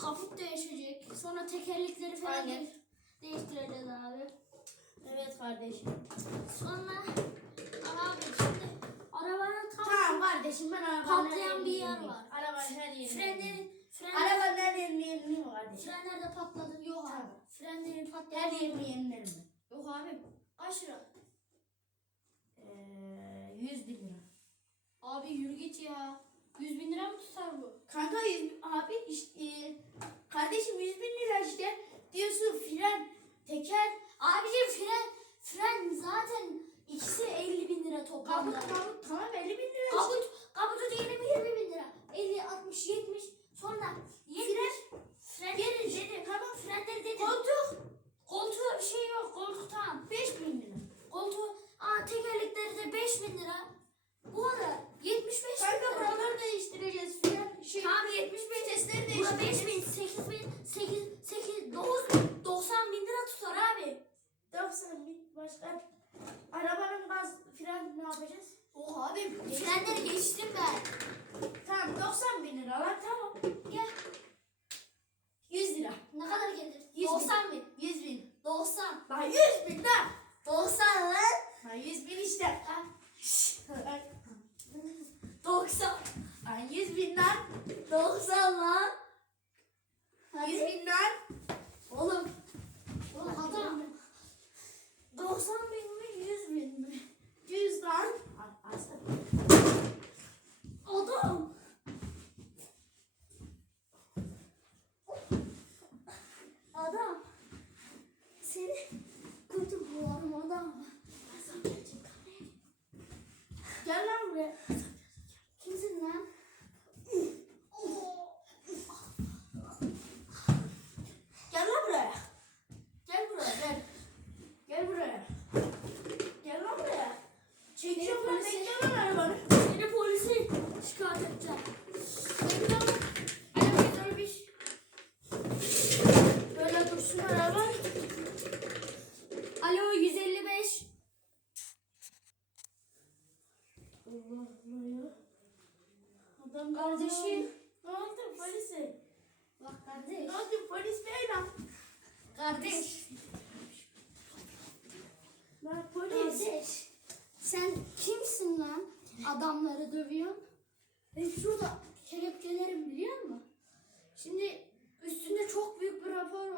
kaput değişecek. Sonra tekerlekleri falan Aynen. de- değiştireceğiz abi. Evet kardeşim. Sonra abi şimdi arabanın tam Tamam kardeşim ben arabanın Patlayan bir yer var. Arabanın her yerini. frenlerin frenler, Arabanın her yerini yenileyim mi kardeşim? frenler de patladı. Yok abi. Tamam. Frenlerin patladı. Her yerini yenilerim mi? Yok abi. Lira? Ee, 100 bin lira. Abi yürü git ya. 100 bin lira mı tutar bu? Kanka 100 abi işte e, kardeşim 100 bin lira işte diyorsun fren teker Abicim fren fren zaten ikisi 50 bin lira toplamda. kabut kabut tamam 50 bin lira işte. Kabut, kabutu diyelim 20 bin lira. 50, 60, 70. Sonra 70. Fren, Verin dedim. Tamam frenleri dedim. Koltuk Koltuğa bir şey yok. Koltuk tamam. 5 bin lira. Koltuğu, aa tekerlekleri de 5 bin lira. Bu kadar. 75 bin Kanka lira. buraları değiştireceğiz fren şey. Tamam 75 Vitesleri Buna 5 değiştireceğiz. 90 bin başka. Arabanın gaz fren ne yapacağız? Oh abi frenleri geçtim ben. Tamam 90 bin lira lan tamam. Gel. 100 lira. Ne kadar gelir? 100 bin. 90 bin. 100 bin. 90. Lan 100 bin lan. 90 lan. Lan 100 bin işte. Lan 90. 100 bin lan. 90 lan. 100 Hadi. bin lan. Oğlum. Oğlum adam. 90 bin mi 100 bin mi? 100 lan. Al, alsana. Adam. Adam. Seni kurtularım adam. Gel lan buraya. Kimsin lan? Gel lan buraya. Gel buraya gel. Gel buraya. Gel lan buraya. Polise- bekliyorum lan arabanı. Seni polise şikayet edeceğim. Böyle dursun araban. Alo 155. Allah Allah ya. Adam Kardeşim. Ne oldu polise? Bak kardeş. Ne oldu polis bey lan? Kardeş. adamları dövüyorum. Ben şurada kelepçelerim biliyor musun? Şimdi üstünde çok büyük bir rapor var.